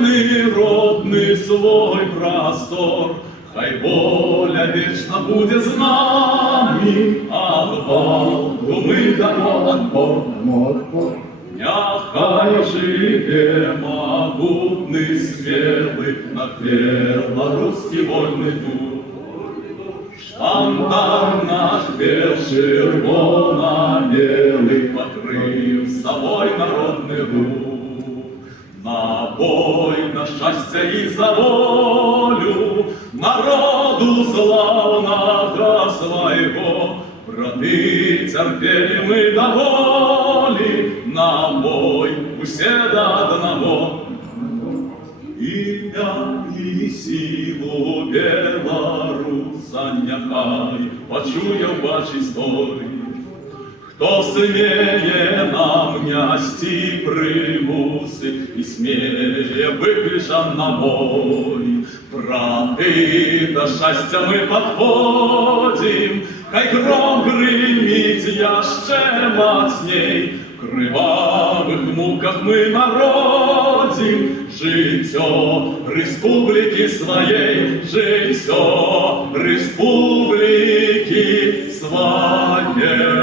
вольный родный свой простор. Хай воля вечно будет с нами, а в балку мы дамо отпор. Няхай живе могутный, смелый, над белорусский вольный дух. Штандар наш бел червоно-белый, покрыв собой народный рух. На бой, на счастье и за волю народу славного своего. Браты, терпели мы до воли, на бой усе до одного. Имя и силу белоруса няхай почує в вашій сторі. Хто сміє нам нести примуси і сміє викличам на бой. Брати, до щастя ми підходим, хай гром гримить яще мацней. В кривавих муках ми народим життя республіки своєї, життя республіки своєї.